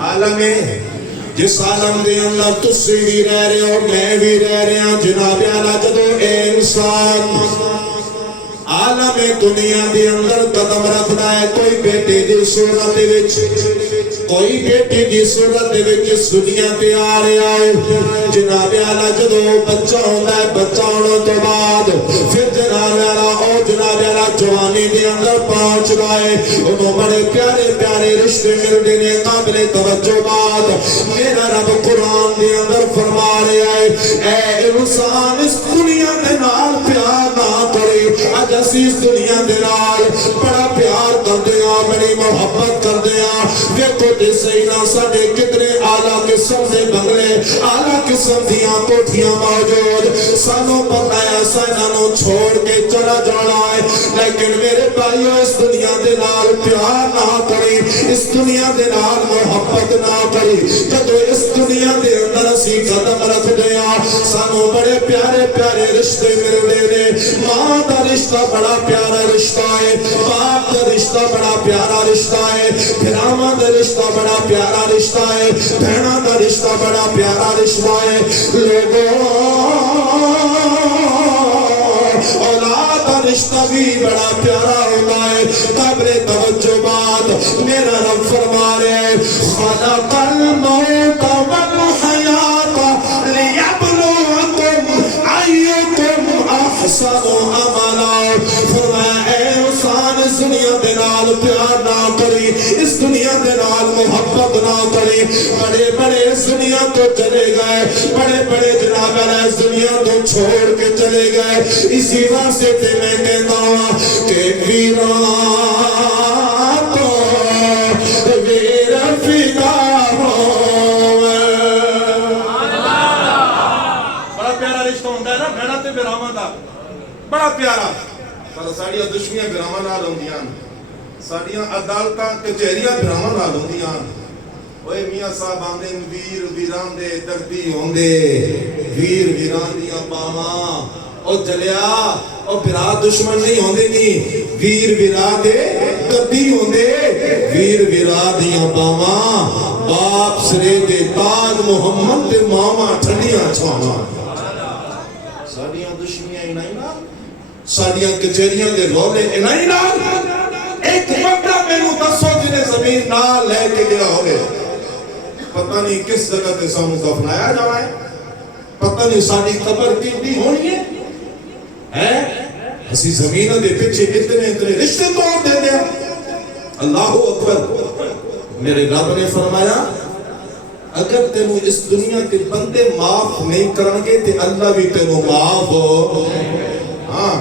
عالم جس عالم دے اندر تسی بھی رہ رہے ہو میں بھی رہ رہے ہیں جناب اعلیٰ جدو اے انسان عالم دنیا دے اندر قدم رکھنا ہے کوئی بیٹے دی صورت وچ کوئی بیٹی دی صورت وچ اس دنیا تے آ رہا ہے جناب اعلیٰ جدو بچہ ہوتا ہے بچہ ہونے تو بعد پھر جناب اعلیٰ او جناب اعلیٰ جوانی دے اندر پہنچ گئے انہوں بڑے پیارے پیارے رشتے مل دینے قابل توجہ بات میرا رب قرآن دے اندر فرما رہا ہے اے انسان اس دنیا دے نال پیار نہ کرے اج اسی اس دنیا دے نال بڑا پیار کر دیا بڑی محبت کر دیا ویکھو تے صحیح نہ ساڈے کتنے اعلیٰ قسم دے بنگلے اعلیٰ قسم دیاں کوٹھیاں موجود سانوں پتہ ہے سانوں چھوڑ کے چلا جانا ہے لیکن میرے بھائیو اس دنیا دے نال پیار نہ کریں اس دنیا دے نال محبت نہ کریں جدو اس دنیا دے اندر اسی قدم رکھ دیا سانوں بڑے پیارے پیارے رشتے ملنے نے ماں دا رشتہ بڑا پیارا رشتہ ہے باپ دا رشتہ بڑا پیارا رشتہ ہے بھراواں دا رشتہ بڑا پیارا رشتہ ہے بہناں دا رشتہ بڑا پیارا رشتہ ہے لوگوں اولاد کا رشتہ بھی بڑا پیارا ہوتا ہے قابل توجہ بات میرا رب فرما رہے ہیں خلق الموت والحیات لیبلوکم ایکم احسن عملا فرمایا اے انسان اس دنیا دے نال پیار نہ کری اس دنیا دے نال محبت نہ کری بڑے بڑے اس دنیا تو چلے گئے بڑے بڑے جناب علیہ اس دنیا تو چھوڑ کے چلے گئے اسی واسطے تے میں کہتا ہوں کہ ویران تو ویر فدا بڑا پیارا رشتہ ہوتا ہے نا بہنا تے براہمہ دا بڑا پیارا پر ساڑیاں دشمیاں براہمہ نال ہوندیاں ساڑیاں عدالتاں کچہریاں براہمہ نال ہوندیاں اوے میاں صاحب آمدے ویر ویران دے دردی ہوندے ویر ویران دیاں باواں او جلیا او برا دشمن نہیں ہوندے نہیں ویر ویرا دے دردی ہوندے ویر ویرا دیاں باواں باپ سرے دے تاج محمد دے ماما ٹھنڈیاں چھاواں ساڑیاں دشمیاں ہی نہیں نا ساڑیاں کچہریاں دے رولے نہیں نا ایک بندہ مینوں دسو جنہیں زمین نال لے کے گیا ہوئے پتہ نہیں کس جگہ تے سانوں دفنایا جانا ہے پتہ نہیں ساری قبر کتنی ہونی ہے اسی زمینہ دے پیچھے اتنے رشتے توڑ دے دیا اللہ اکبر میرے رب نے فرمایا اگر تینوں اس دنیا کے بندے معاف نہیں کرنگے تے اللہ بھی تینوں معاف ہو ہاں